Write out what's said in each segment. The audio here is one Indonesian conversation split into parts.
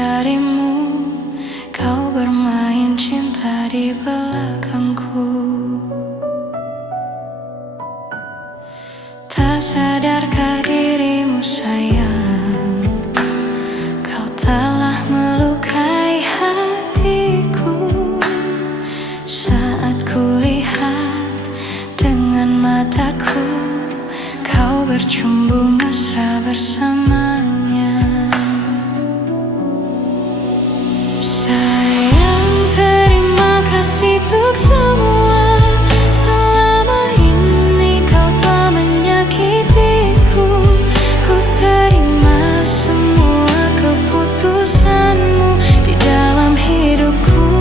darimu. Kau bermain cinta di belakangku. Tak sadarkah dirimu sayang, kau telah melukai hatiku. Saat kulihat dengan mataku, kau bercumbu mesra bersamanya. Sayang, terima kasih untuk semua. Selama ini kau telah menyakitiku. Ku terima semua keputusanmu di dalam hidupku.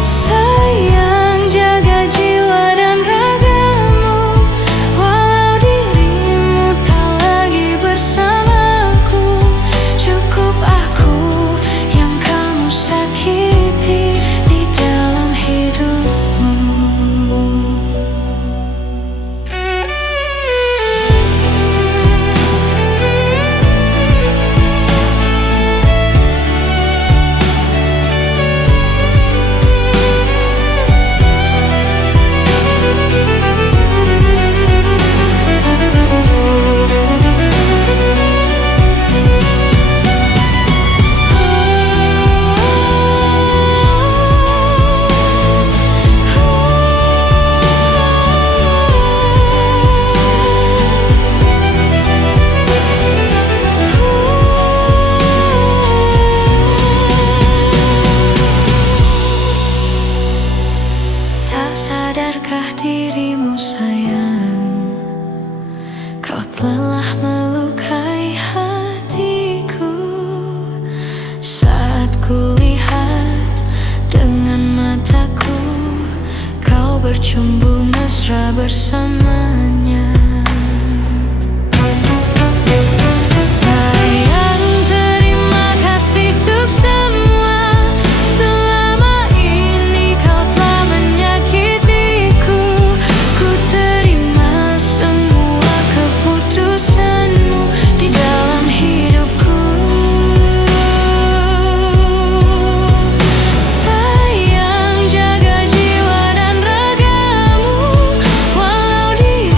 Sayang, jaga jiwa dan ragamu. Walau dirimu tak lagi bersamaku, cukup aku yang kamu sakiti di dalam hidupmu. Tak sadarkah dirimu sayang, kau telah melukai hatiku. Saat kulihat dengan mataku, kau bercumbu mesra bersamanya. Sayang, terima kasih untuk semua. Selama ini kau telah menyakitiku. Ku terima semua keputusanmu di dalam hidupku. Sayang, jaga jiwa dan ragamu. Walau dirimu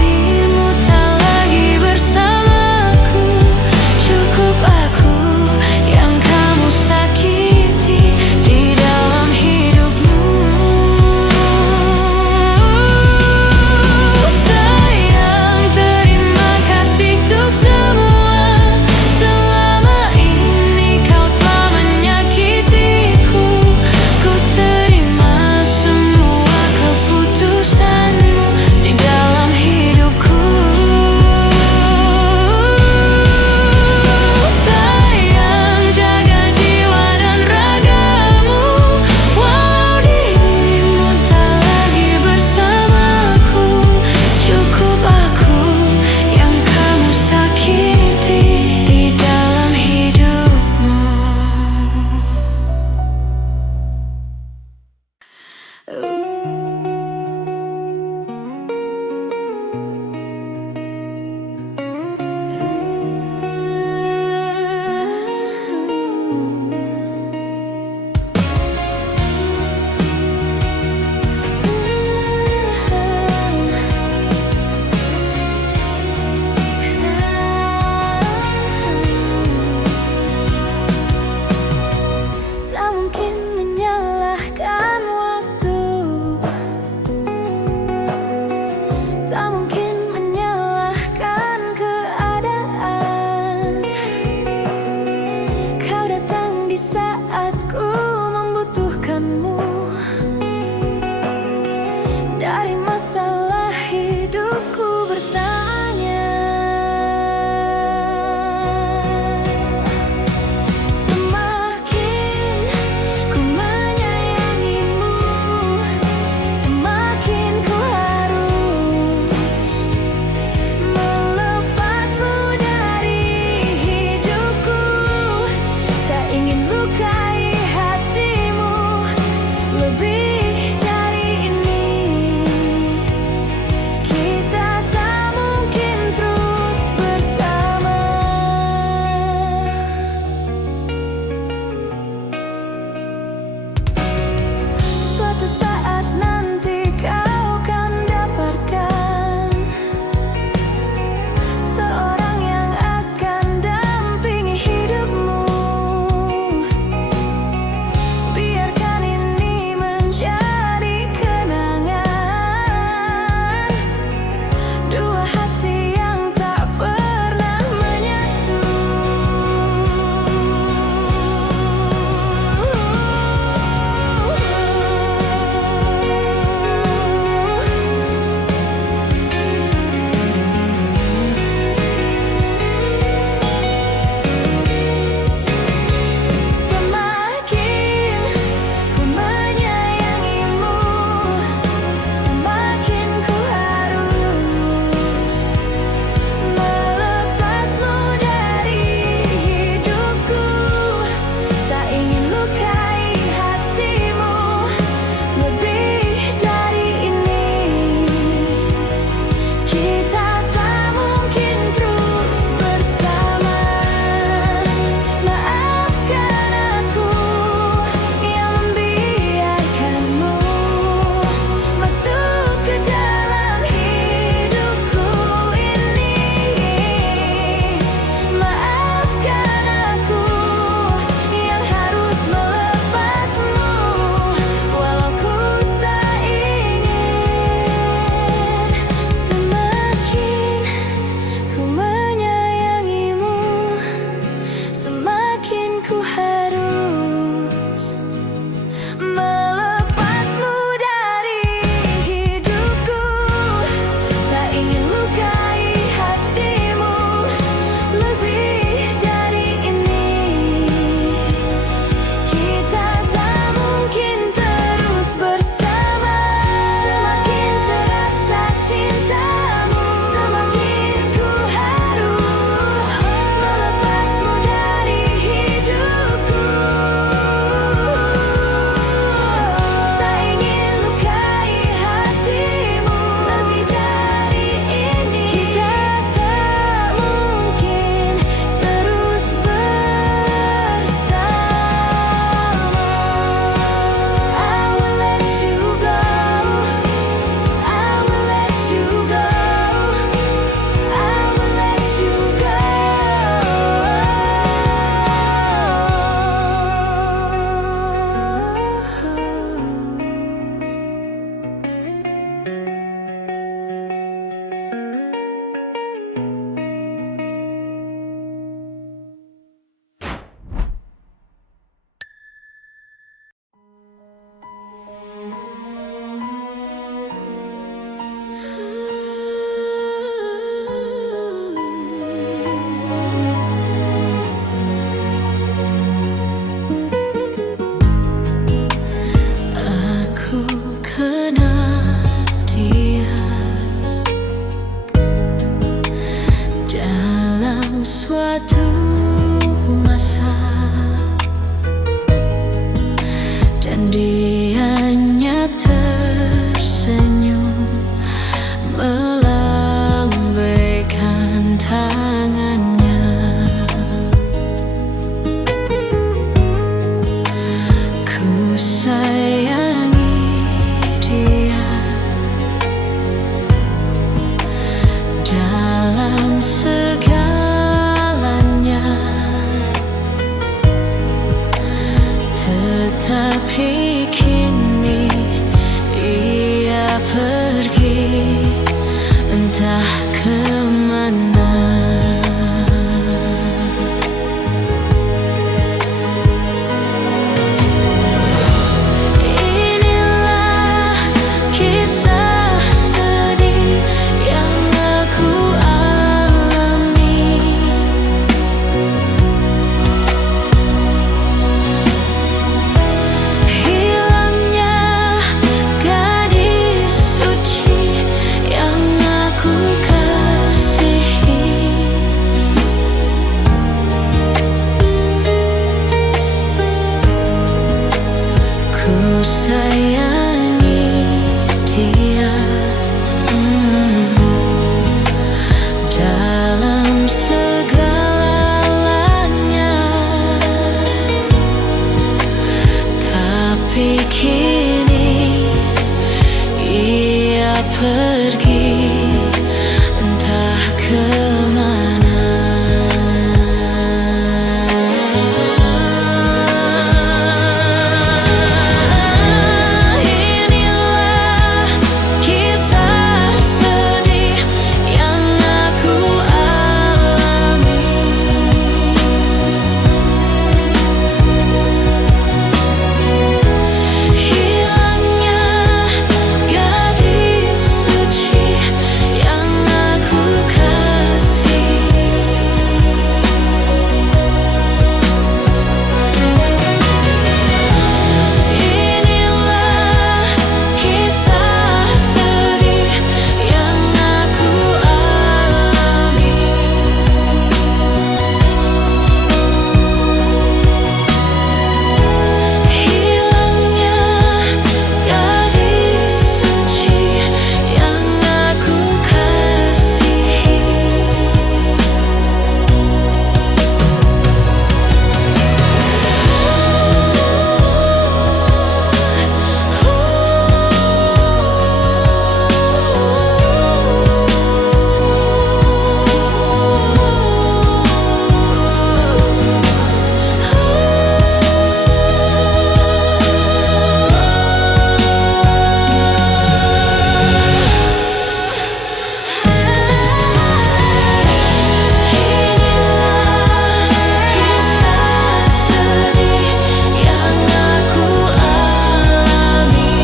dalam segalanya, tetapi kini ia pergi entah kemana. Inilah kisah sedih yang aku alami. Hilangnya gadis suci yang aku kasihi. Ku sayangi dia dalam segalanya, tapi kini ia pergi entah kemana. Inilah kisah sedih yang aku alami. Hilangnya gadis suci yang aku kasihi. Inilah kisah sedih yang aku alami. Hilangnya gadis suci yang aku kasihi. Inilah kisah sedih yang aku alami.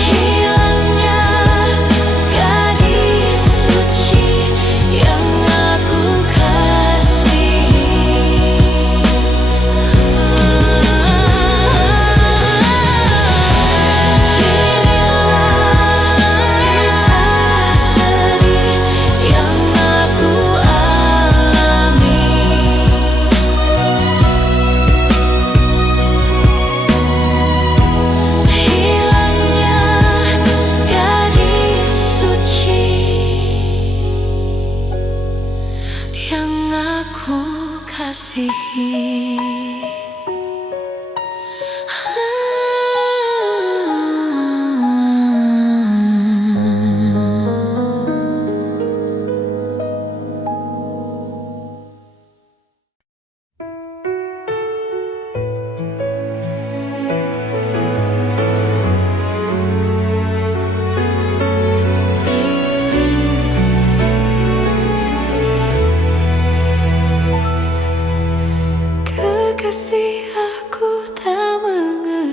Hilangnya gadis suci yang aku kasihi. Inilah kisah sedih yang aku alami. Hilangnya gadis suci yang aku kasihi. Kekasih, aku tak mengerti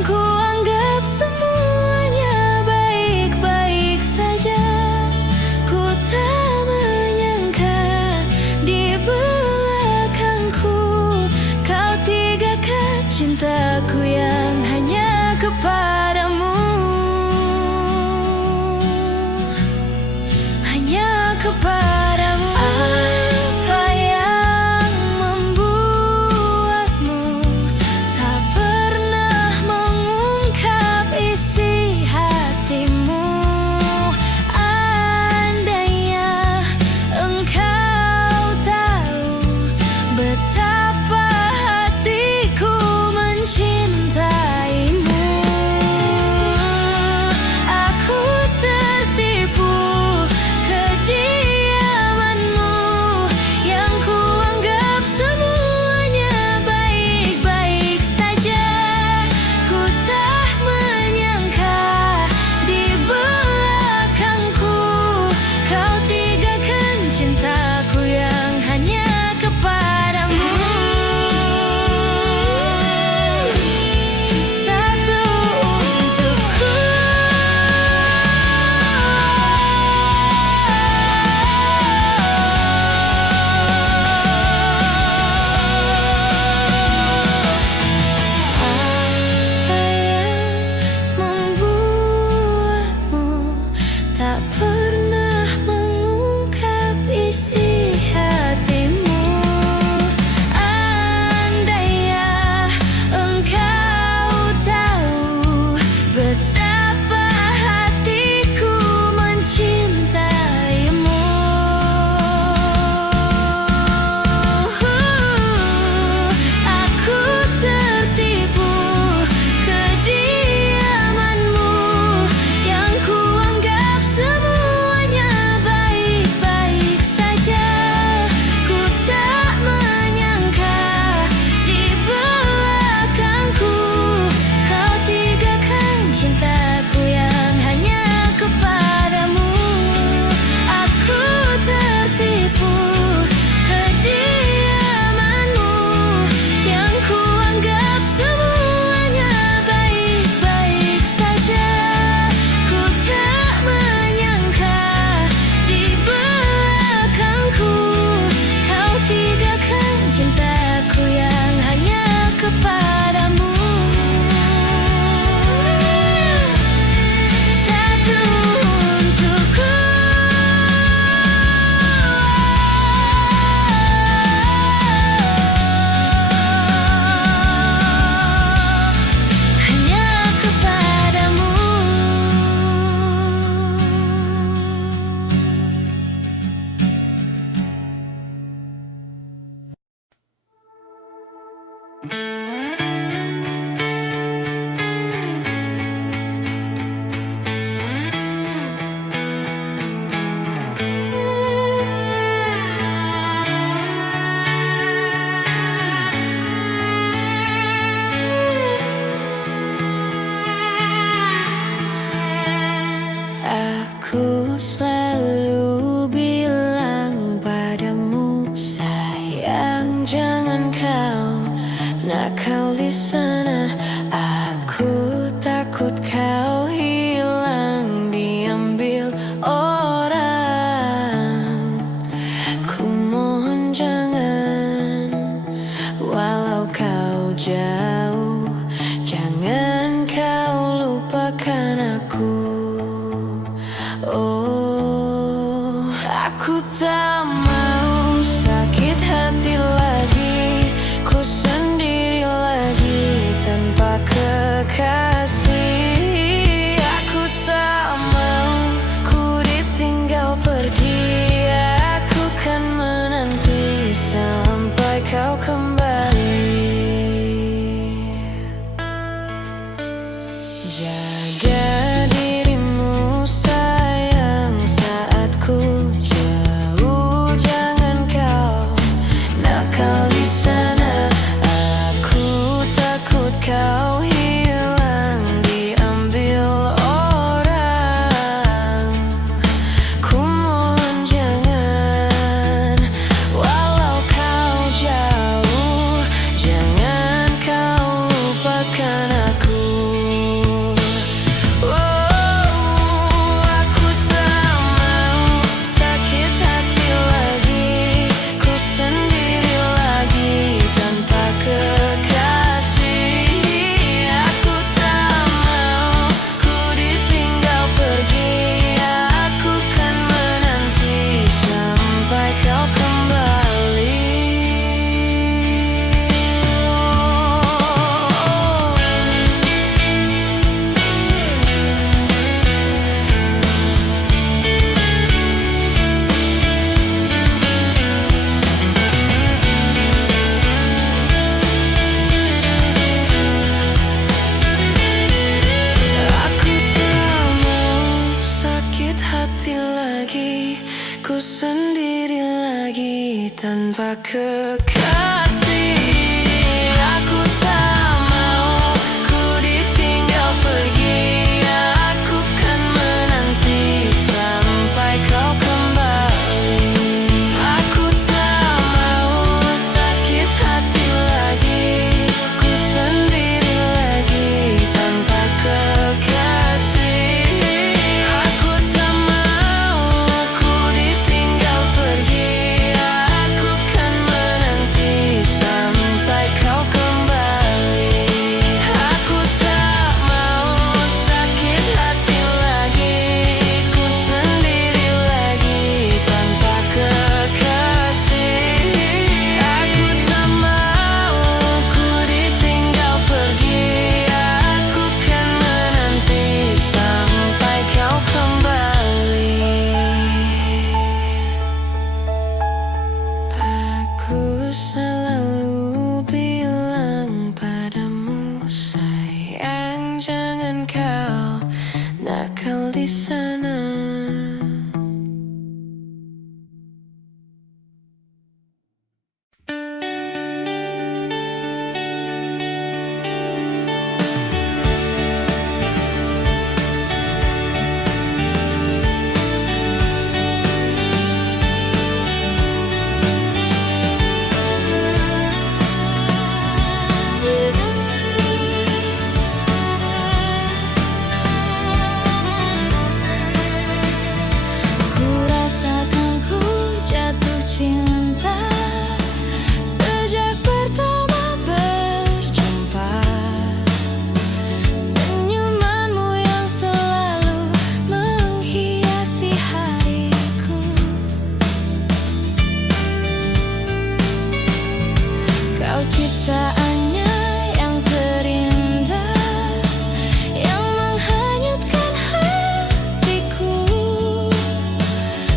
yang kuanggap semuanya baik-baik saja. Ku tak menyangka di belakangku kau tinggalkan cintaku yang hanya kepadamu, hanya kepadamu. Apa yang membuatmu tak pernah mengungkap isi hatimu? Andainya engkau tahu betapa hatiku mencintaimu. Aku tertipu kediamanmu yang kuanggap semuanya baik-baik saja. Ku tak menyangka di belakangku kau tinggalkan cintaku yang hanya kepadamu. Satu untukku. Apa yang membuatmu tak pernah mengungkap isi hatimu? Andainya engkau tahu betapa hatiku mencintaimu. Aku tertipu kediamanmu yang kuanggap semuanya baik-baik saja. Ku tak menyangka di belakangku kau tinggalkan cintaku yang hanya kepadamu. Aku tertipu kediamanmu yang kuanggap semuanya baik-baik saja. Ku tak menyangka di belakangku kau tinggalkan cintaku yang hanya kepadamu. Satu untukku. Hanya kepadamu. Aku selalu bilang padamu, sayang jangan kau nakal di sana. Aku takut kau hilang diambil orang. Ku mohon jangan, walau kau jauh, jangan kau lupakan aku. Oh, aku tak mau sakit hati lagi, ku sendiri lagi tanpa kekasih. Aku tak mau ku ditinggal pergi, aku kan menanti sampai kau kembali. Jaga dirimu sayang saat ku jauh, jangan kau nakal di sana. Aku takut kau hilang diambil orang. Ku mohon jangan, walau kau jauh, jangan kau lupakan aku. tanpa kekasih. Aku tak mau ku ditinggal pergi. Aku kan menanti sampai kau kembali. Aku tak mau sakit hati lagi, ku sendiri lagi tanpa kekasih. Aku tak mau ku ditinggal pergi. Aku kan menanti sampai kau kembali. Aku tak mau sakit hati lagi, ku sendiri lagi tanpa kekasih. Aku tak mau ku ditinggal pergi. Aku kan menanti sampai kau kembali. Aku selalu bilang padamu, sayang, jangan kau nakal di sana. Ku rasakan ku jatuh cinta sejak pertama berjumpa. Senyumanmu yang selalu menghiasi hariku. Kau ciptaannya yang terindah, yang menghanyutkan hatiku.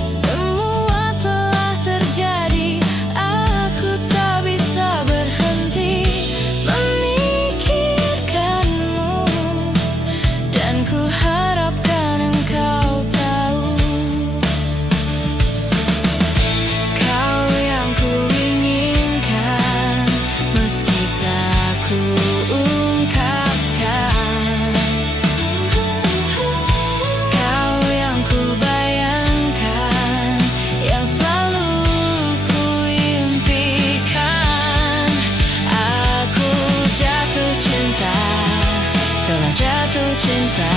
Semua telah terjadi, aku tak bisa berhenti memikirkanmu. Dan ku harapkan engkau tahu, kau yang ku inginkan, meski tak ku ungkapkan. Kau yang ku bayangkan, yang selalu ku impikan. Aku jatuh cinta, telah jatuh cinta,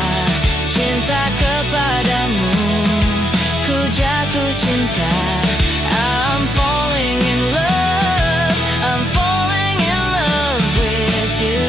cinta kepadamu. Ku jatuh cinta, I'm falling in love, I'm falling in love with you.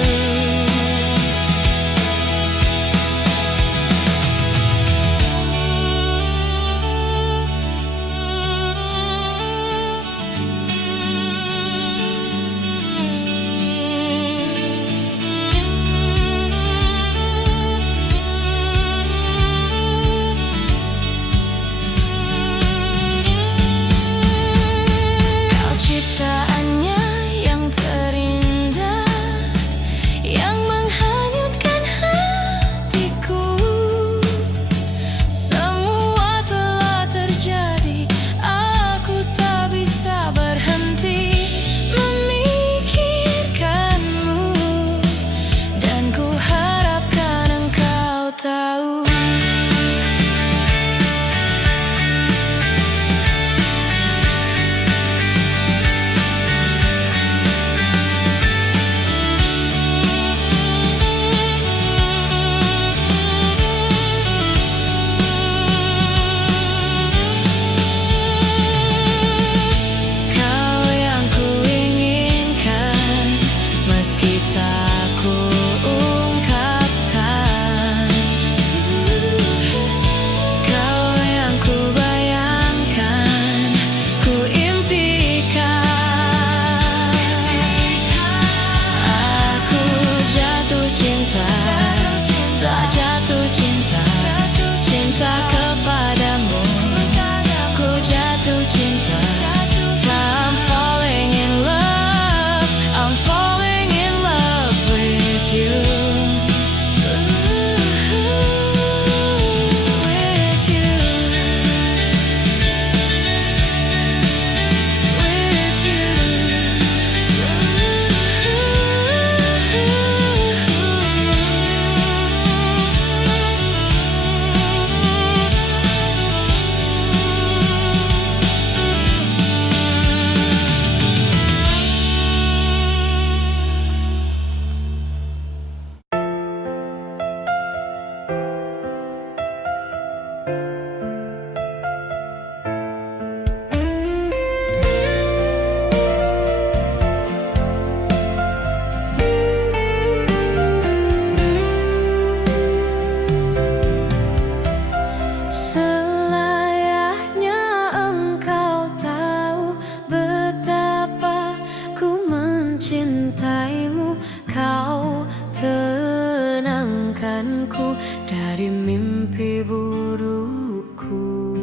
menyelamatkanku dari mimpi burukku.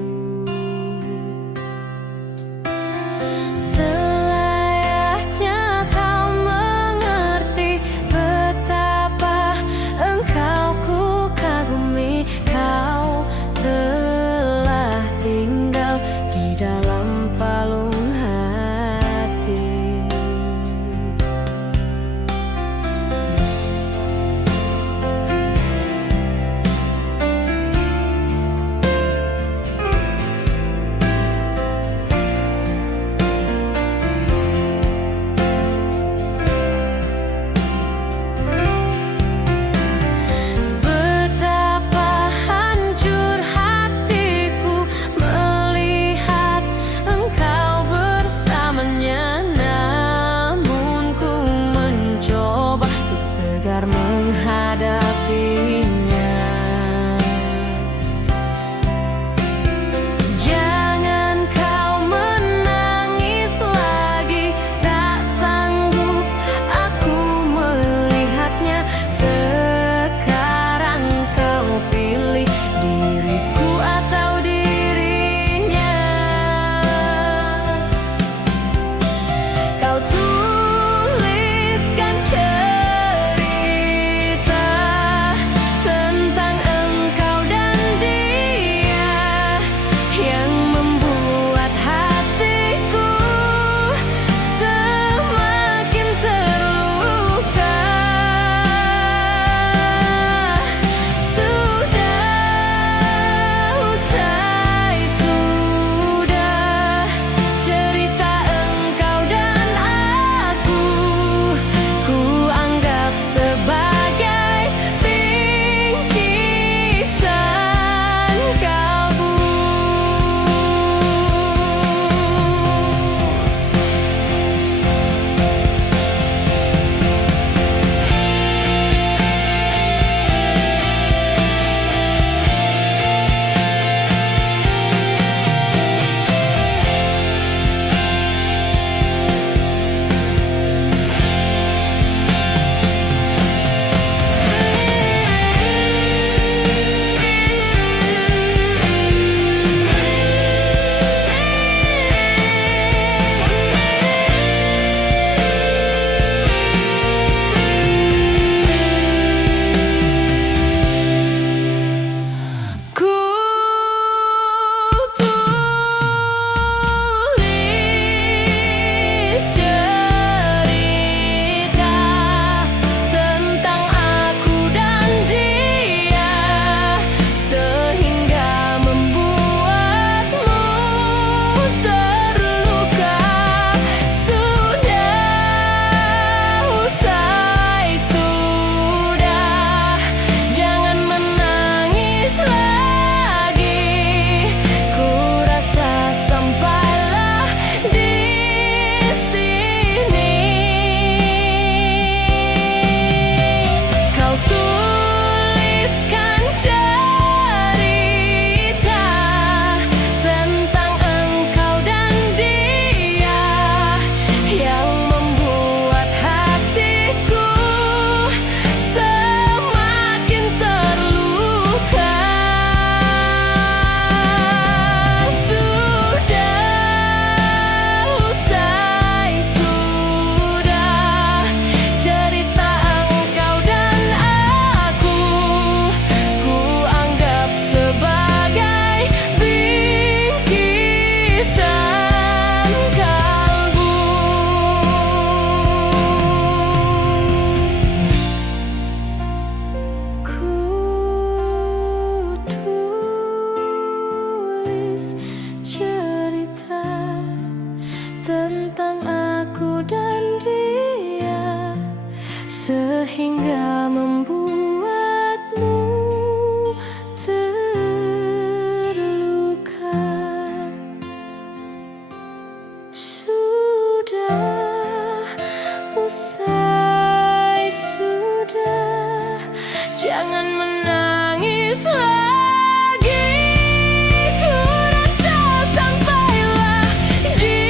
Selayaknya kau mengerti betapa engkau ku kagumi. Kau telah tinggal di dalam palung hati. Betapa hancur hatiku melihat engkau bersamanya, namun ku mencoba untuk tegar menghadapinya. Jangan kau menangis lagi, tak sanggup aku melihatnya. Sekarang kau pilih diriku atau dirinya. Kau tuliskan cerita tentang engkau dan dia yang membuat hatiku semakin terluka. Sudah usai, sudah cerita engkau dan aku, ku anggap sebagai bingkisan kalbu. Ku tulis cerita tentang aku dan dia sehingga membuatmu terluka. Sudah usai, sudah jangan menangis lagi. Ku rasa sampailah di sini. Kau tuliskan cerita tentang engkau dan dia yang membuat hatiku semakin terluka. Sudah usai, sudah cerita engkau dan aku, ku anggap sebagai bingkisan kalbu. Ku tulis cerita tentang aku dan dia sehingga membuatmu terluka. Sudah usai, sudah jangan menangis lagi. Ku rasa sampailah di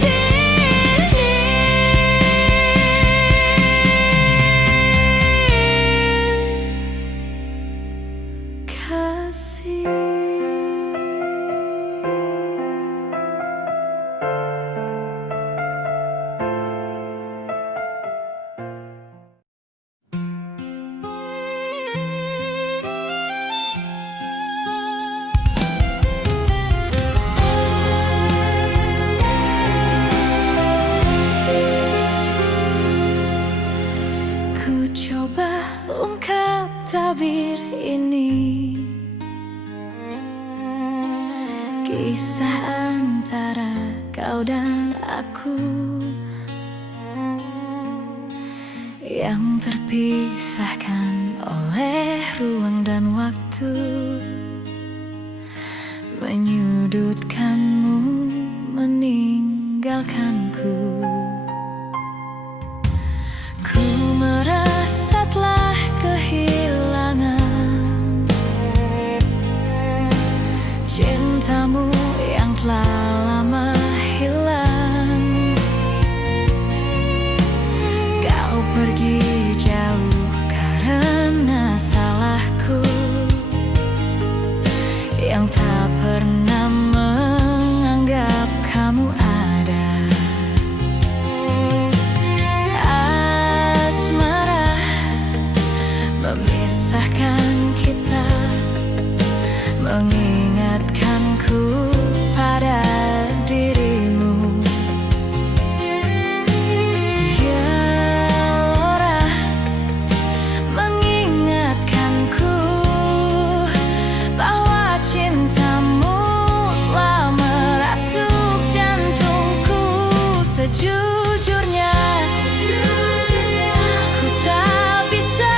sini. tabir ini, kisah antara kau dan aku yang terpisahkan oleh ruang dan waktu, menyudutkanmu, meninggalkanku. Ku merasa telah kehilangan cintamu yang telah lama hilang. Kau pergi jauh karena salahku yang tak pernah menganggap kamu ada. Asmara memisahkan kita, mengingatkanku pada dirimu. Gelora mengingatkanku bahwa cintamu telah merasuk jantungku. Sejujurnya ku tak bisa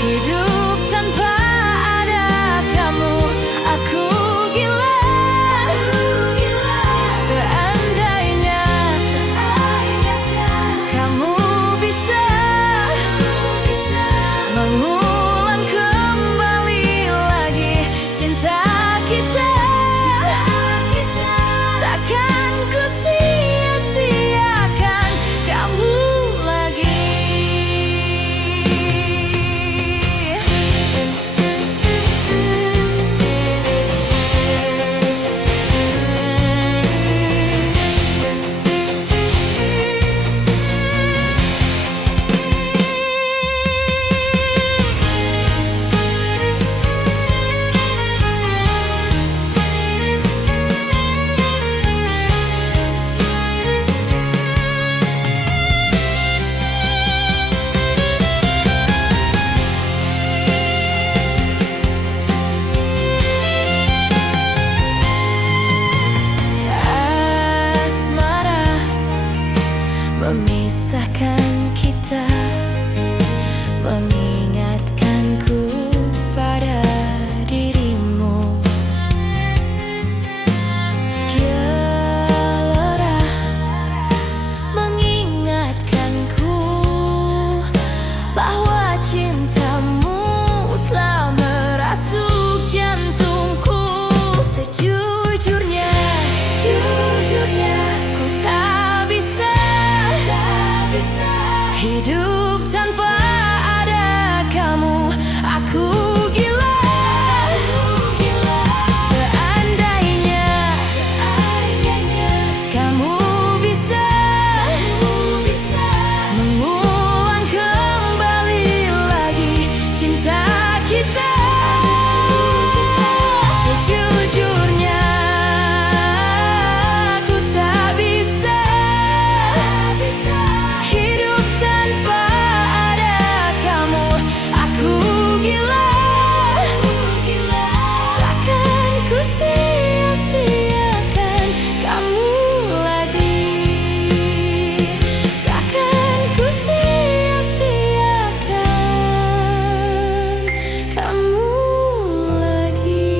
hidup tanpa ada kamu. Aku gila seandainya kamu bisa mengulang kembali lagi cinta kita. Takkan ku sia-siakan kamu lagi. Asmara memisahkan kita, mengingatkanku pada dirimu. Gelora mengingatkanku bahwa cintamu telah merasuk jantungku. Sejujurnya ku tak bisa hidup tanpa ada kamu. Aku gila seandainya kamu bisa mengulang kembali lagi cinta kita. Sejujurnya ku tak bisa hidup tanpa ada kamu. Aku gila takkan ku sia-siakan kamu lagi. Takkan ku sia-siakan kamu lagi.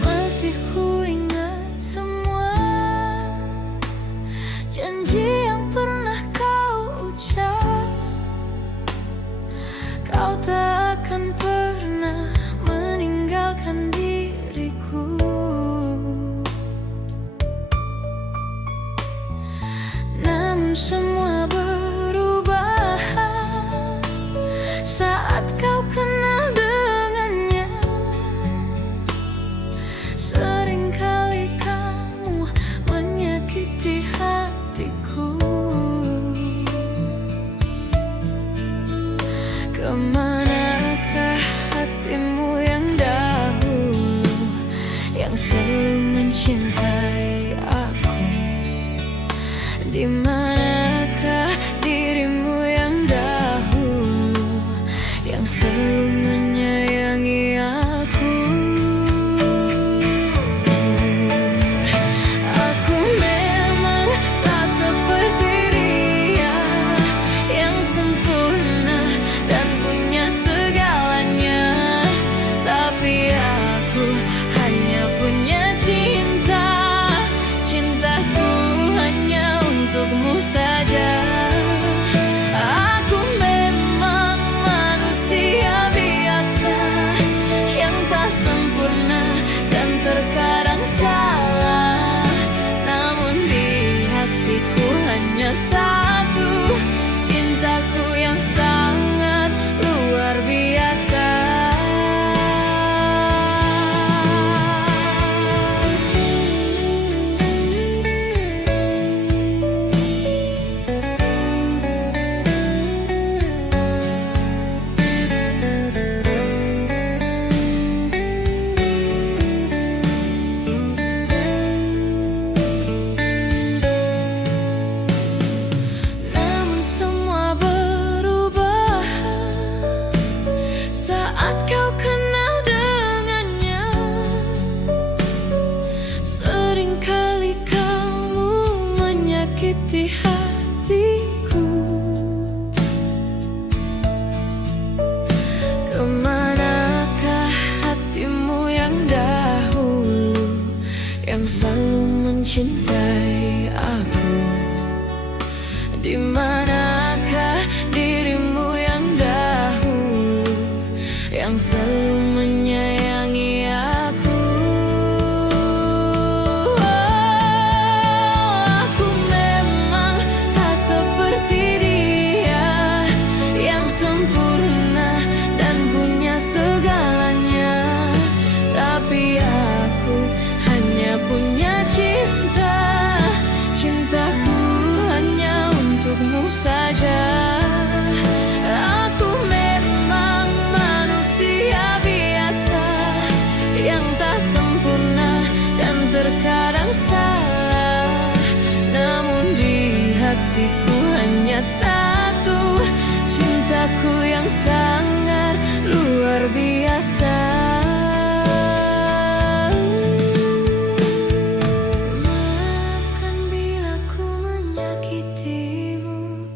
Masih ku ingat semua janji yang pernah kau ucap. Kau tak akan pernah meninggalkan diriku. Namun semua Di manakah dirimu yang dahulu, yang selalu menyayangi aku? Aku memang tak seperti dia, yang sempurna dan punya segalanya, tapi aku hanya punya cinta. Cintaku hanya untukmu saja. Aku memang manusia biasa, yang tak sempurna dan terkadang salah. Namun di hatiku hanya satu, cintaku yang sangat luar biasa. Namun semua berubah saat kau kenal dengannya. Seringkali kamu menyakiti hatiku. Kemanakah hatimu yang dahulu, yang selalu mencintai aku? Di manakah dirimu yang dahulu, yang selalu menyayangi aku? Aku memang tak seperti dia, yang sempurna dan punya segalanya, tapi aku hanya punya cinta. Cintaku hanya untukmu saja. Aku memang manusia biasa, yang tak sempurna dan terkadang salah. Namun di hatiku hanya satu, cintaku yang sangat luar biasa. Maafkan bila ku menyakitimu,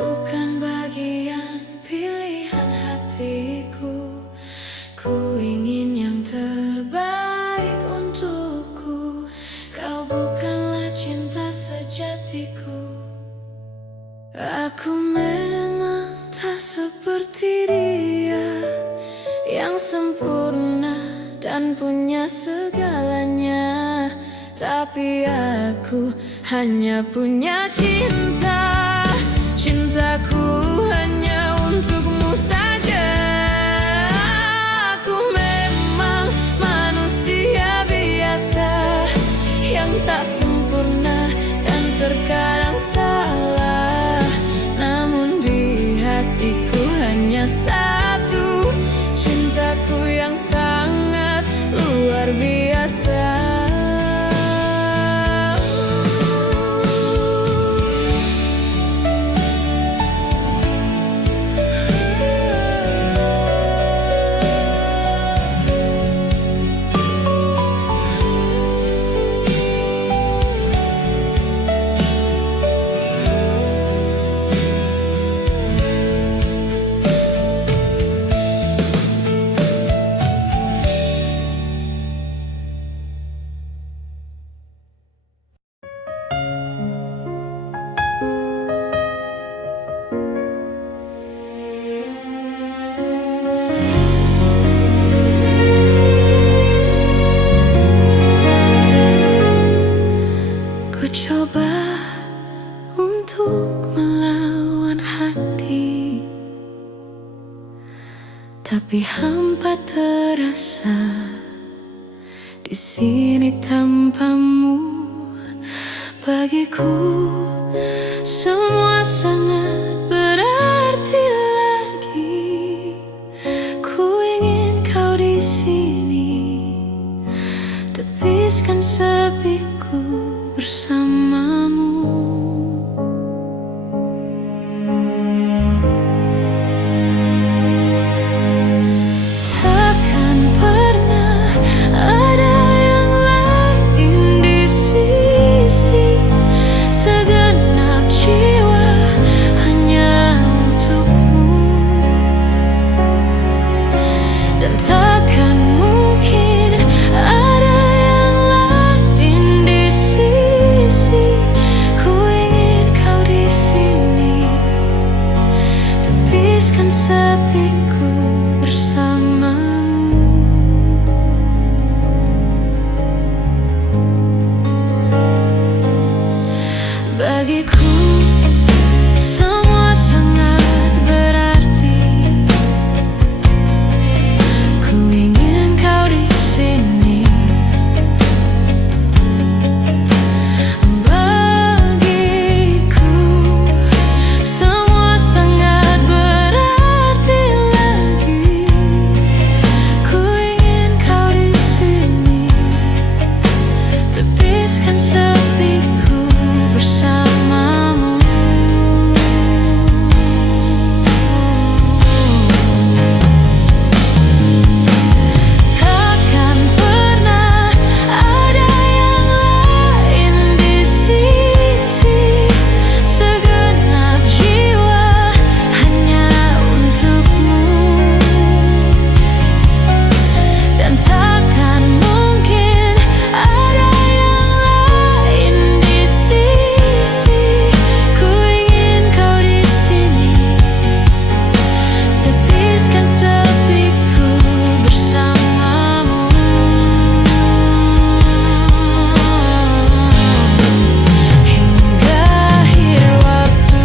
bukan bagian pilihan hatiku. Ku ingin yang terbaik untukku, kau bukanlah cinta sejatiku. Aku memang tak seperti dia, yang sempurna dan punya segalanya, tapi aku hanya punya cinta. Cintaku hanya untukmu saja. Aku memang manusia biasa, yang tak sempurna dan terkadang salah. Namun di hatiku hanya satu, cintaku yang sangat luar biasa. tapi hampa terasa di sini tanpamu. Bagiku semua sangat berarti lagi. Ku ingin kau di sini, tepiskan sepiku bersamamu. Bagiku semua sangat berarti. Ku ingin kau di sini. Bagiku semua sangat berarti lagi. Ku ingin kau di sini. Tepiskan sepiku bersamamu. Takkan pernah ada yang lain di sisi. Segenap jiwa hanya untukmu. Dan takkan mungkin ada yang lain di sisi. Ku ingin kau di sini. Tepiskan sepiku bersamamu. Hingga akhir waktu.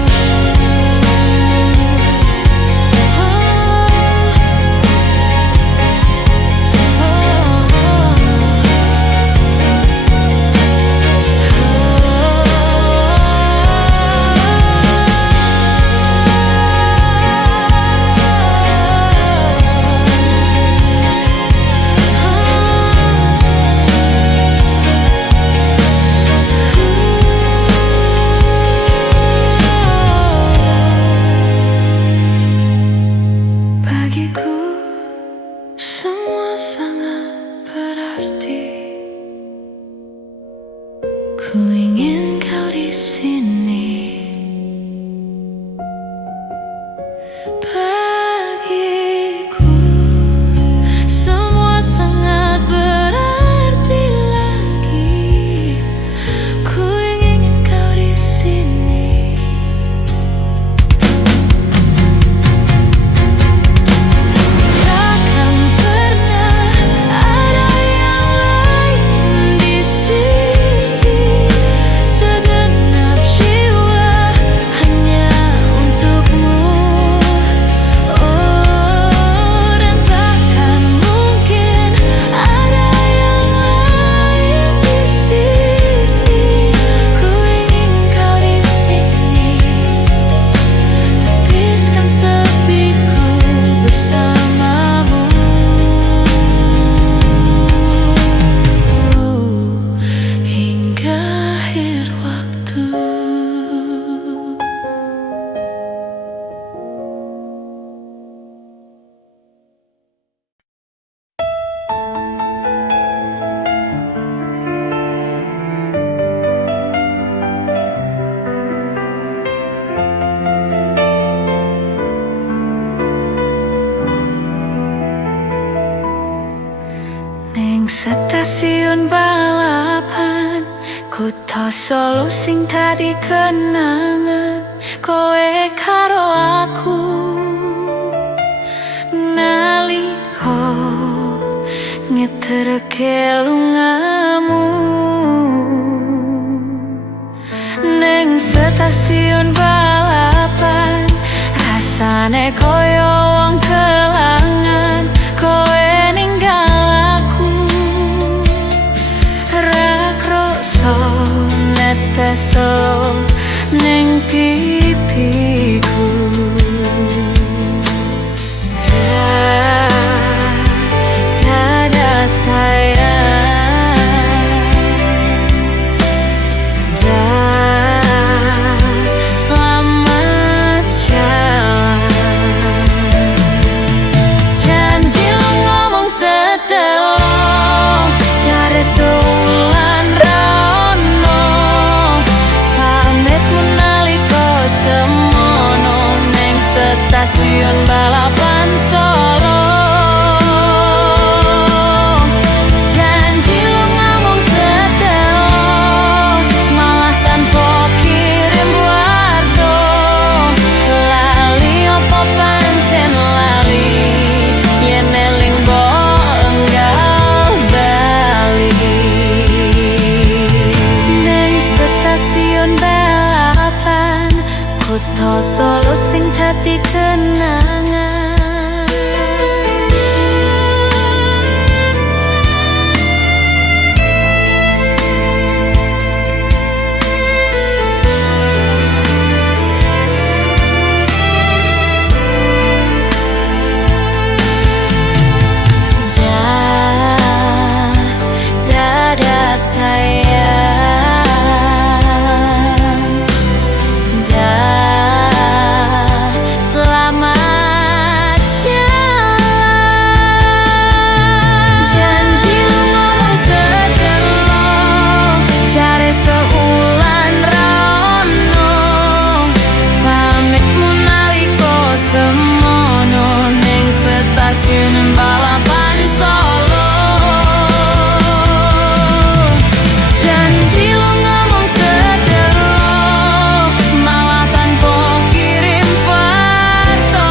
Bagiku semua sangat berarti. Ku ingin kau di sini. Bagiku semua sangat berarti lagi. Ku ingin kau di sini. Takkan pernah ada yang lain di sisi. Segenap jiwa hanya untukmu. Oh, dan takkan mungkin ada yang lain di sisi. Ku ingin kau di sini. Tepiskan sepiku bersamamu. Hingga akhir waktu. Ning stasiun balapan, kutha Solo sing dadi kenangan. Kowe karo aku nalika ngeterke lungamu. Ning stasiun balapan, rasane koyo wong kelangan. Kowe ninggal aku, ra krasa netes lo ning pipiku. Tiada sayang, dan selamat jalan. Janji lo ngomong setelah jare sulan rono. Pamitmu nalika semono ning stasiun balapan Solo. Janji lo ngomong setelah malah tanpa kirim warto. Lali opo pancen lali, yen eling mbok enggal bali. Ning stasiun balapan Kutha Solo sing dadi kenangan. Dada sayang, selamat jalan. Janji lu ngomong sedelo, cari seulan raono. Pamitmu naliko semono, ning stasiun balapan Solo. Janji lu ngomong sedelo, malah tanpa kirim foto.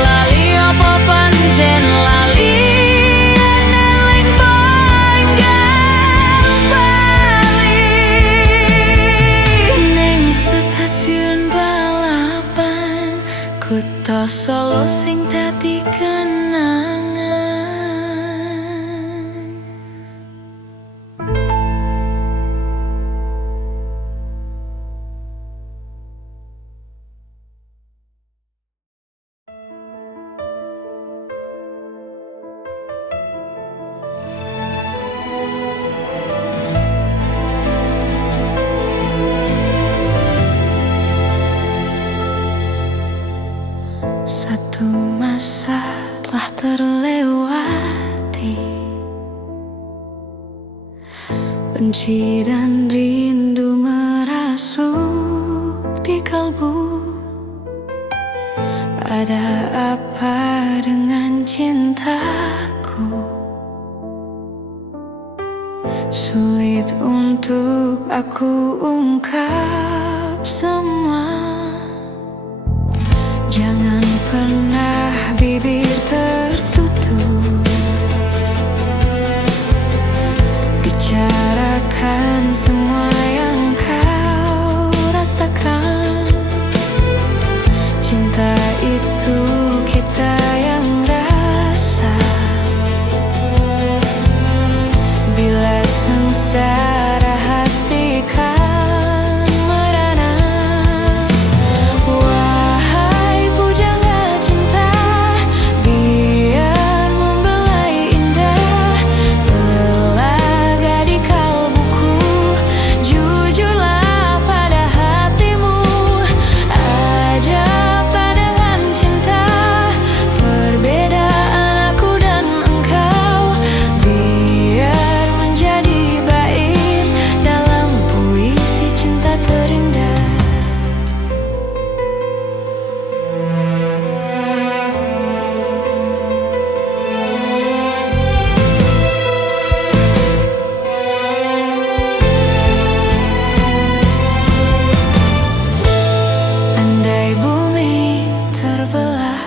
Lali apa pancen lali, eling bangga bali. Ning stasiun balapan, Kutha Solo sing dadi kenangan. Satu masa telah terlewati, benci dan rindu merasuk di kalbu. Ada apa dengan cintaku? Sulit untuk aku ungkap semua. Jangan pernah bibir tertutup, bicarakan semua yang kau rasakan. Cinta itu kita yang rasa. Bila sengsara hati kan merana. Wahai pujangga cinta, biar membelai indah telaga di kalbuku. Jujurlah pada hatimu, ada pandangan cinta. Perbedaan aku dan engkau, biar menjadi bait dalam puisi cinta terindah. Andai bumi terbelah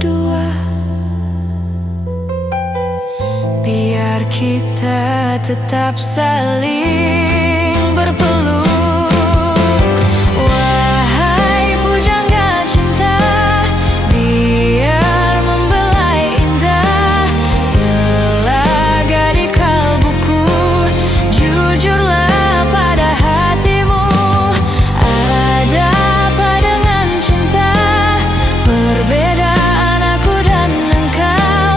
dua, biar kita tetap saling berpeluk. Wahai pujangga cinta, biar membelai indah telaga di kalbuku. Jujurlah pada hatimu, ada apa dengan cinta? Perbedaan aku dan engkau,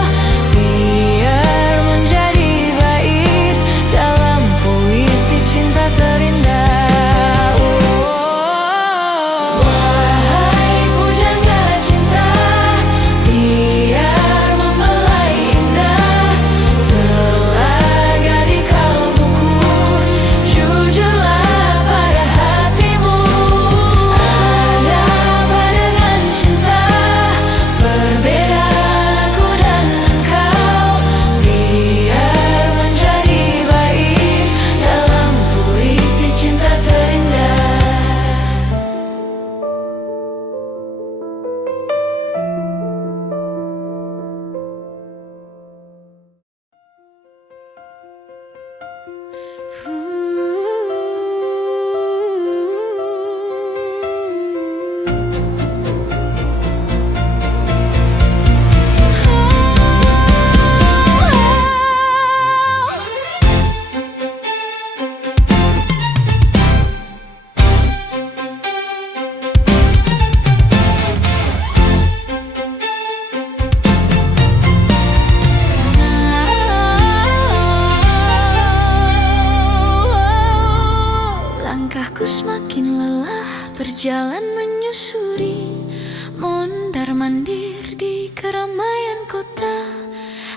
biar menjadi bait dalam puisi semakin lelah berjalan menyusuri, mondar-mandir di keramaian kota.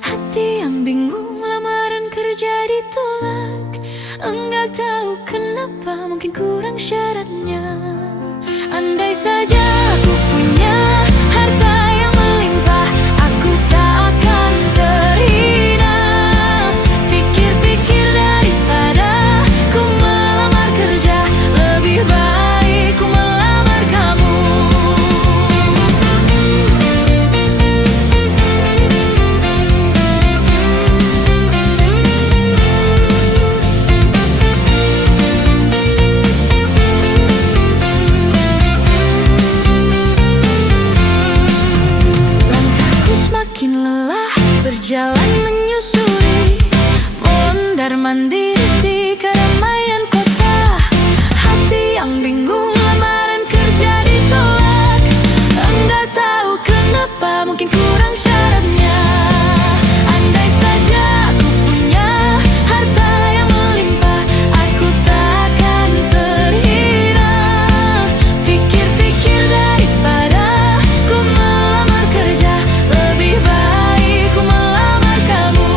Hati yang bingung lamaran kerja ditolak. Enggak tahu kenapa, mungkin kurang syaratnya. Andai saja aku punya harta yang melimpah, aku tak akan terhina. Pikir-pikir daripada ku melamar kerja, lebih baik ku melamar kamu. Berjalan menyusuri, mondar-mandir di keramaian kota. Hati yang bingung lamaran kerja ditolak. Enggak tahu kenapa, mungkin kurang syaratnya. Andai saja aku punya harta yang melimpah, aku takkan terhina. Pikir-pikir daripada ku melamar kerja, lebih baik ku melamar kamu.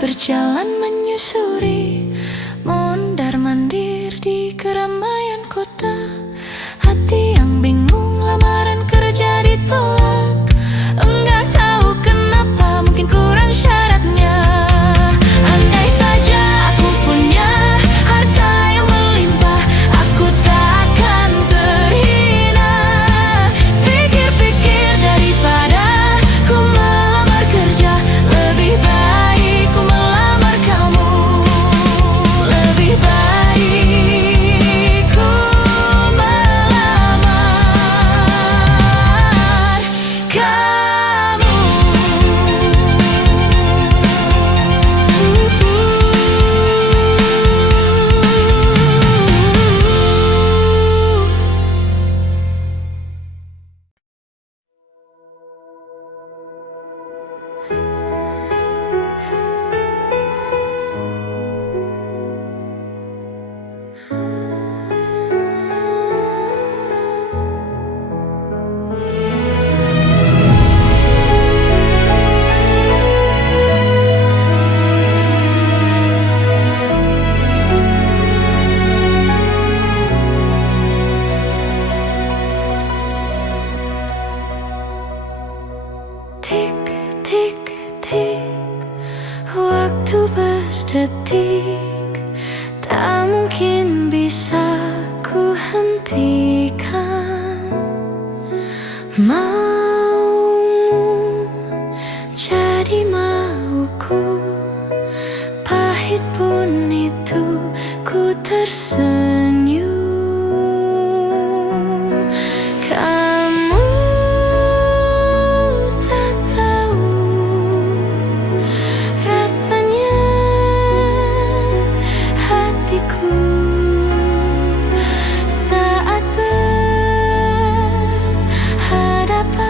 Berjalan menyusuri, mondar-mandir di keramaian kota. Hati yang bingung lamaran kerja ditolak. Enggak tahu kenapa, mungkin kurang syaratnya. Andai saja aku punya harta yang melimpah, aku takkan terhina. Pikir-pikir daripada ku melamar kerja, lebih baik ku melamar kamu. Lebih baik ku melamar kamu. Tik, tik, tik, waktu berdetik, tak mungkin bisa ku hentikan. Maumu jadi mauku, pahit pun itu ku tersenyum. Kamu tak tahu rasanya hatiku saat berhadapan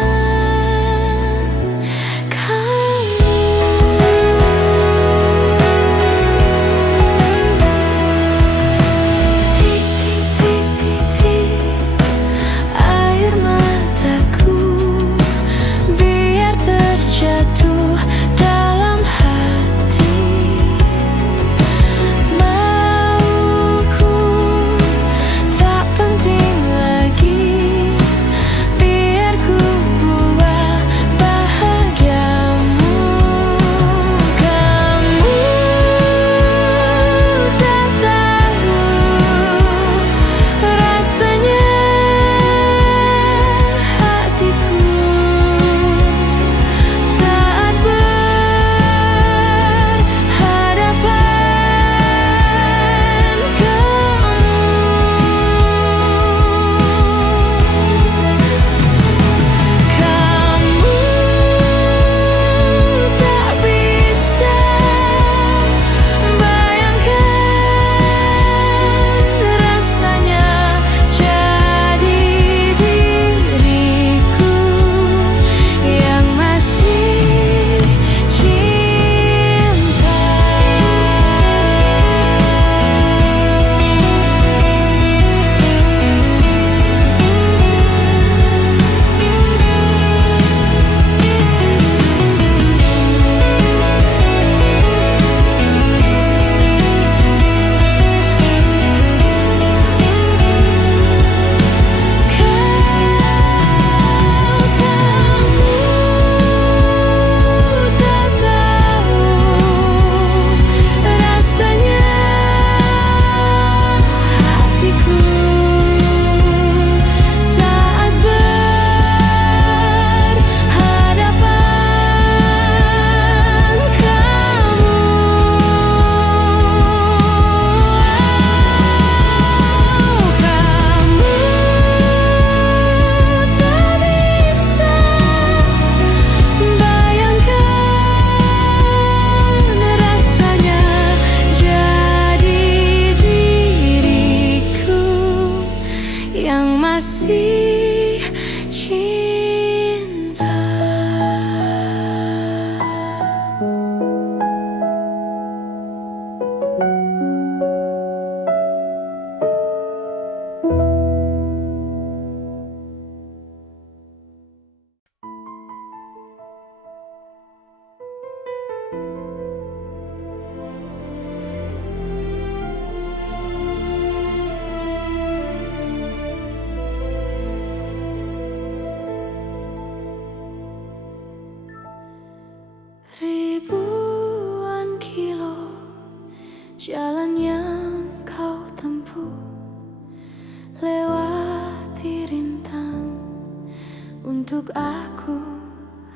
untuk aku,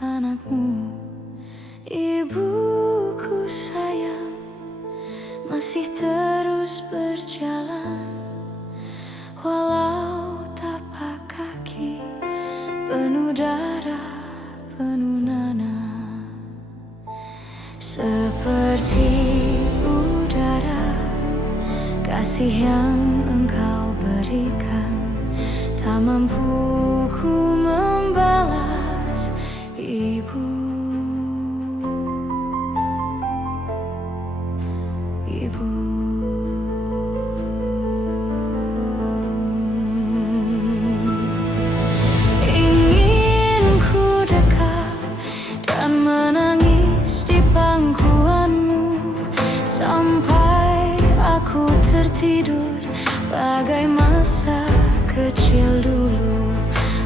anakmu. Ibuku sayang, masih terus berjalan, walau tapak kaki penuh darah, penuh nanah. Seperti udara, kasih yang engkau berikan, tak mampu ku membalas, Ibu. Ibu. Ingin ku dekat dan menangis di pangkuanmu, sampai aku tertidur bagai masa kecil dulu.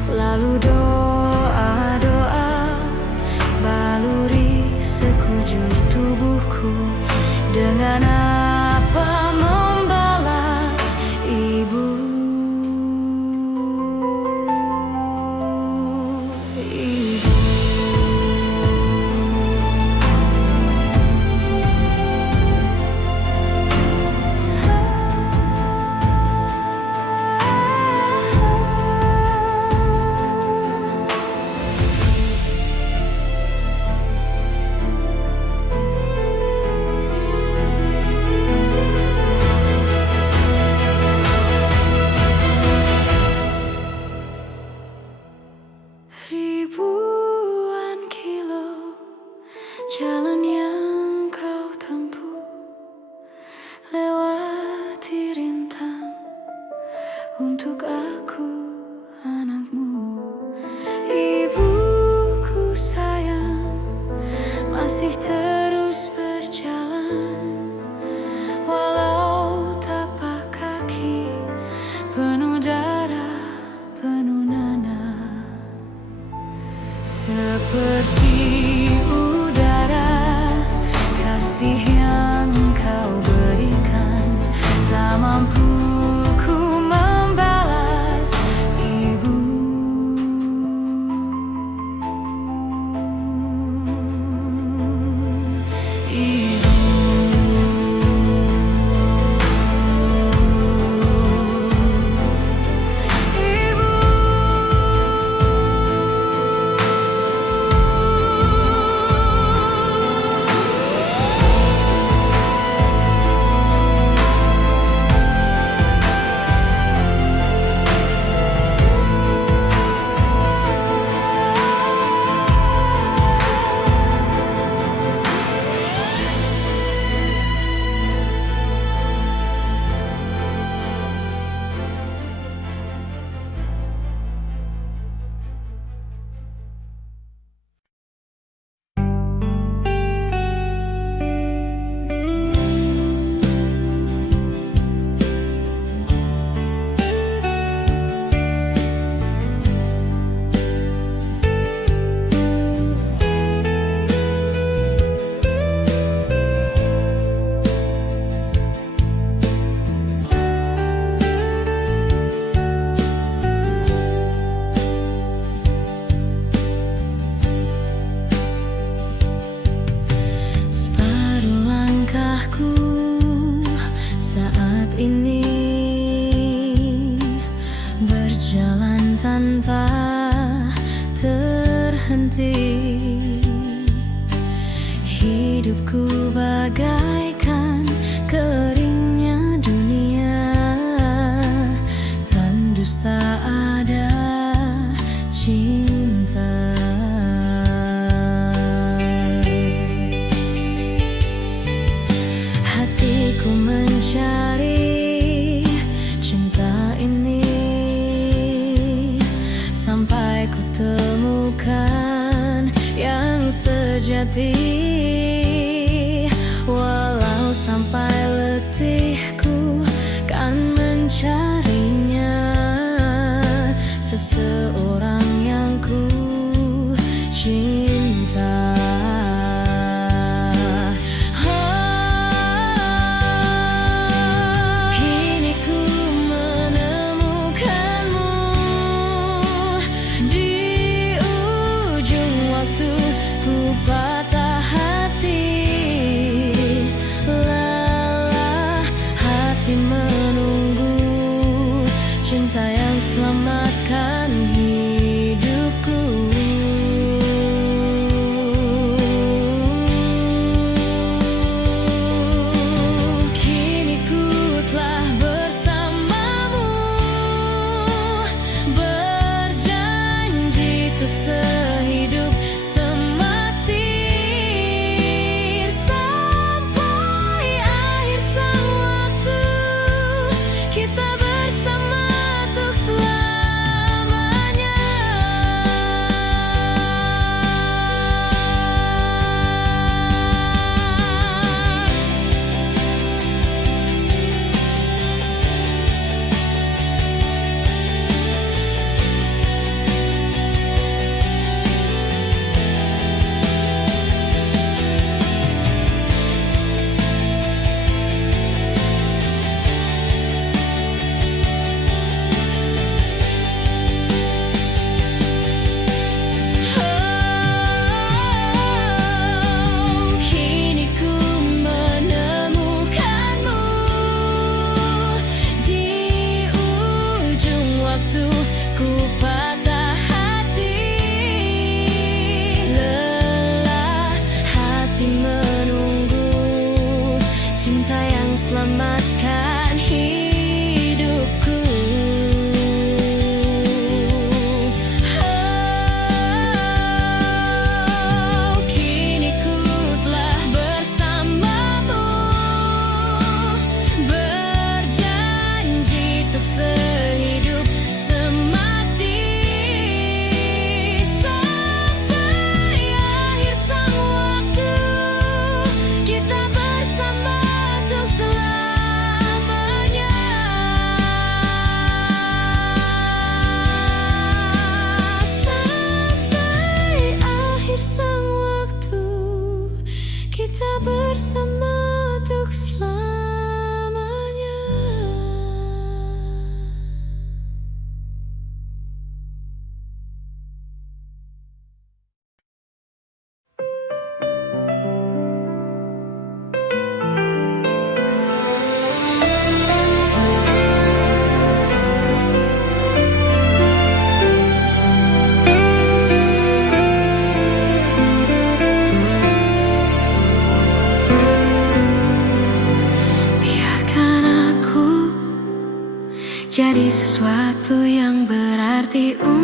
Lalu doa-doa baluri sekujur tubuhku, dengan apa membalas, Ibu. Ibu. Ribuan kilo jalan yang kau tempuh, lewati rintang untuk aku, anakmu. Ibuku sayang, masih terus berjalan, walau tapak kaki penuh darah, penuh nanah. Seperti udara, kasih yang kau berikan, tak mampu ku membalas, Ibu. Ibu. Tanpa terhenti, hidupku bagaikan keringnya dunia, tandus tak ada cinta. Hatiku mencari cinta ini, sampai ku temukan yang sejati. Walau sampai letihku kan mencarinya, seseorang yang ku cinta. Kini ku menemukanmu di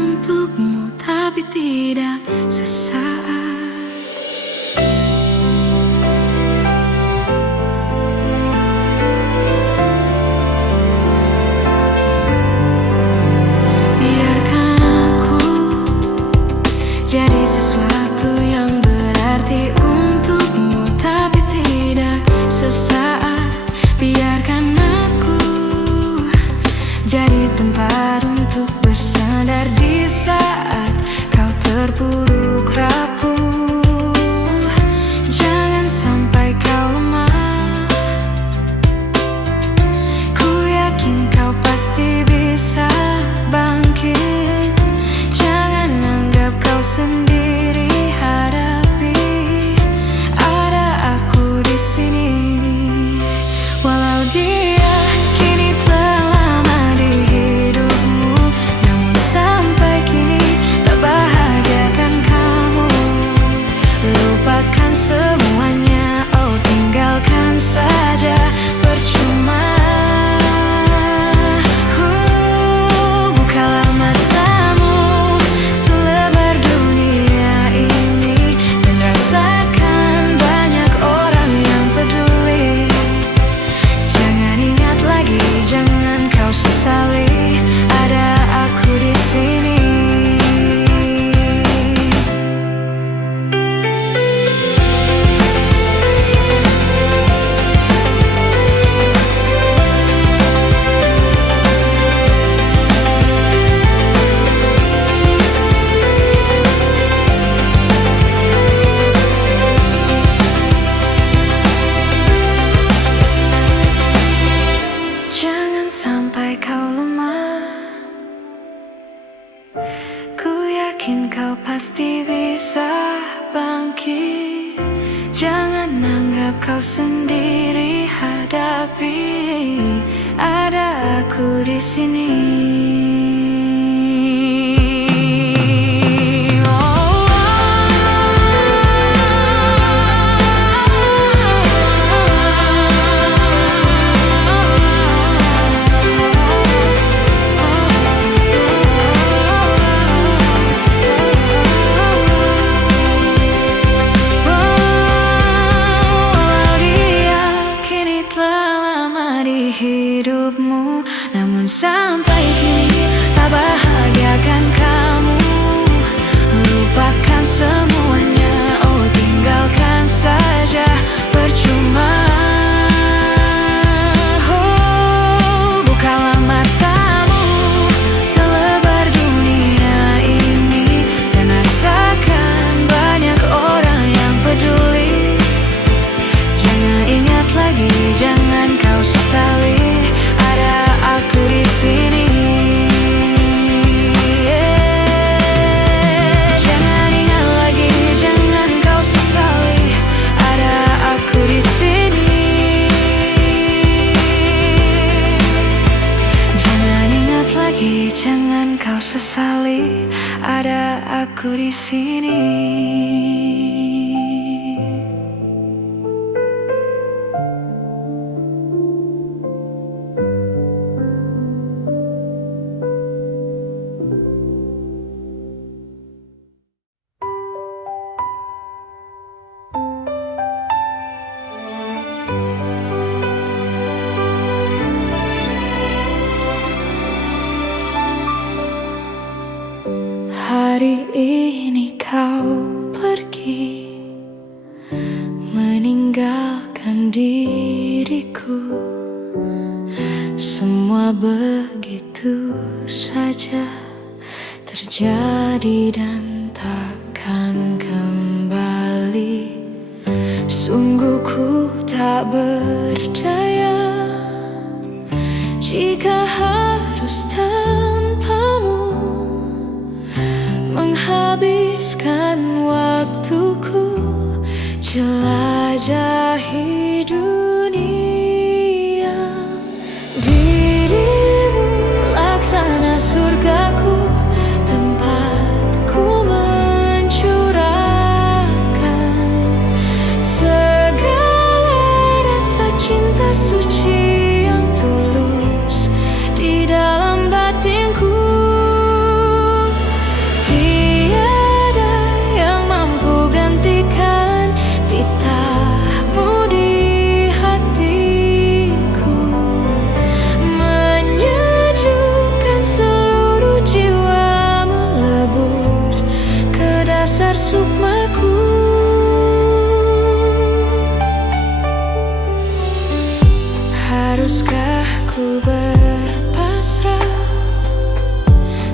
untukmu, tapi tidak sesaat. Biarkan aku jadi sesuatu yang berarti untukmu, tapi tidak sesaat. Biarkan aku jadi tempat untuk bersandar di saat kau terpuruk rapuh. Jangan sampai kau lemah, ku yakin kau pasti bisa bangkit. Jangan anggap kau sendiri, hadapi, ada aku di sini. Walau dia kini telah lama di hidupmu, namun sampai kini tak bahagiakan kamu. Lupakan semuanya, oh tinggalkan saja, percuma. Bukalah matamu selebar dunia ini dan rasakan banyak orang yang peduli. Jangan ingat lagi, jangan kau sesali, ada aku di sini. Jangan sampai kau lemah, ku yakin kau pasti bisa bangkit. Jangan anggap kau sendiri, hadapi, ada aku di sini. Hidupmu, namun sampai kini tak bahagiakan kamu. Lupakan semuanya, oh tinggalkan saja, percuma. Bukalah matamu selebar dunia ini dan rasakan banyak orang yang peduli. Jangan ingat lagi, jangan kau sesali, ada aku di sini. Jangan ingat lagi, jangan kau sesali, ada aku di sini. Jangan ingat lagi, jangan kau sesali, ada aku di sini. Hari ini kau pergi, meninggalkan diriku. Semua begitu saja terjadi dan takkan kembali. Sungguh ku tak berdaya jika harus tanpamu menghabiskan waktuku jelajahi dunia. Dirimu laksana surgaku, tempatku mencurahkan segala rasa cinta suci yang tulus di dalam batinku. dasar sukmaku. Haruskah ku berpasrah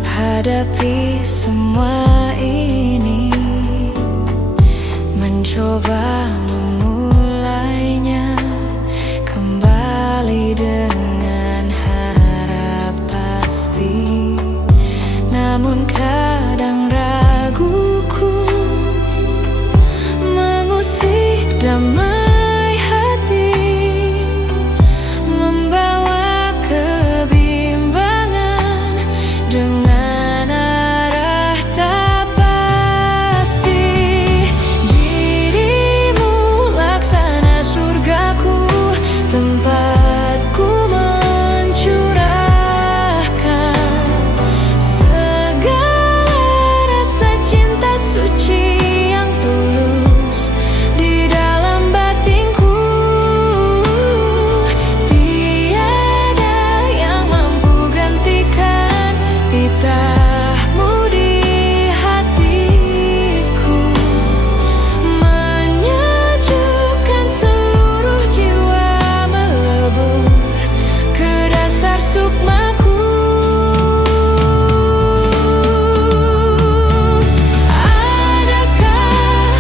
hadapi semua ini, mencoba memulainya kembali dengan harap pasti. Namun kadang raguku mengusik damai hati, membawa kebimbangan dengan arah tak pasti. Dirimu laksana surgaku, tempatku mencurahkan segala rasa cinta suci yang tulus di dalam batinku. Tiada yang mampu gantikan titahmu di hatiku, menyejukkan seluruh jiwa, melebur ke dasar sukmaku. Adakah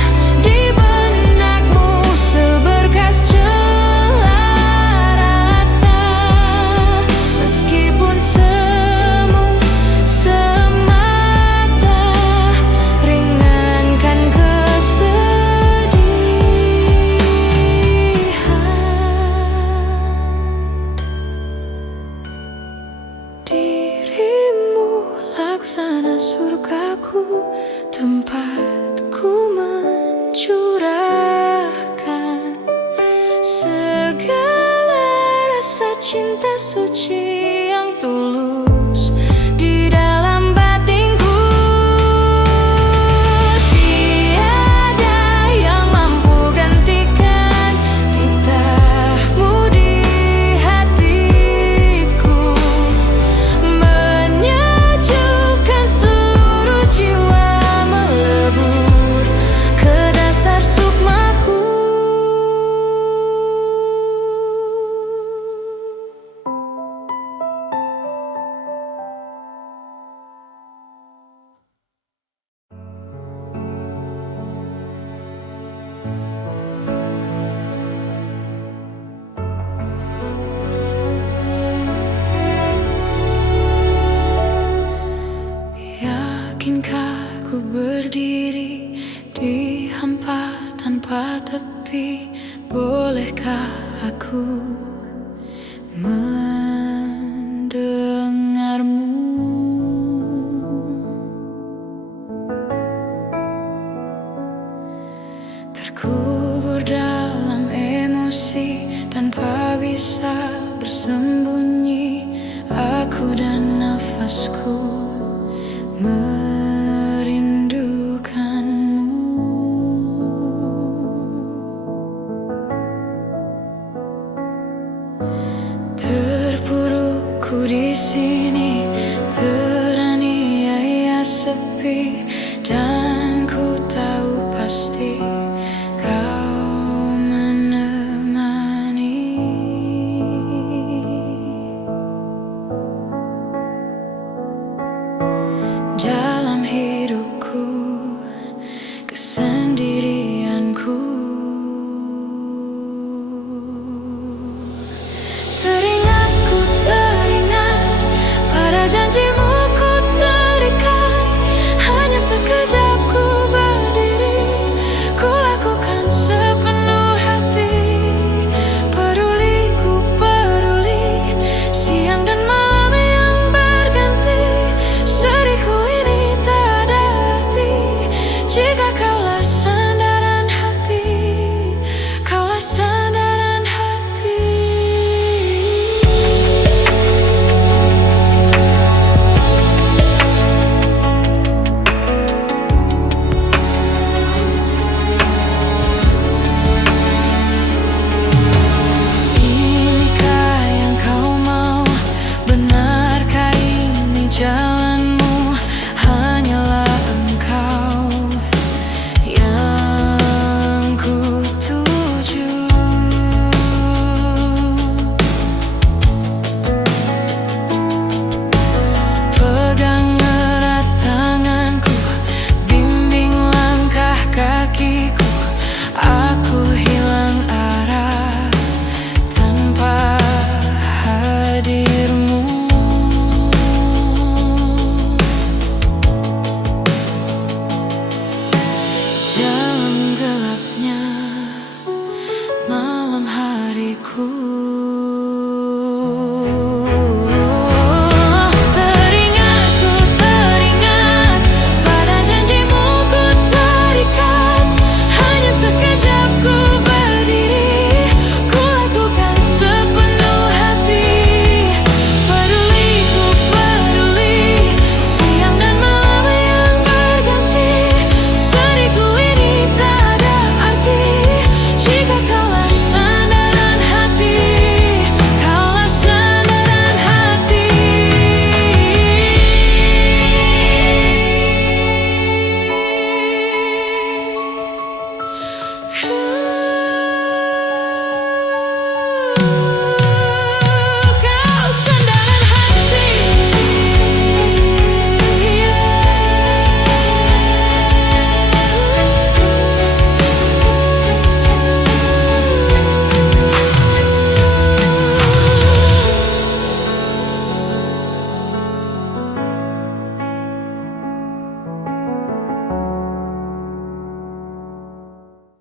di benakmu seberkas celah rasa, meskipun semu semata ringankan kesedihan. Dirimu laksana surgaku, tempatku mencurahkan segala rasa cinta suci yang tulus di dalam batinku. Tiada yang mampu gantikan titahmu di hatiku, menyejukkan seluruh jiwa, melebur ke dasar sukmaku. Yakinkah ku berdiri di hampa tanpa tepi? Bolehkah aku mendengarmu? Terkubur dalam emosi tanpa bisa bersembunyi, aku dan nafasku merindukanmu. Terpuruk ku di sini, teraniaya sepi, dan ku tahu pasti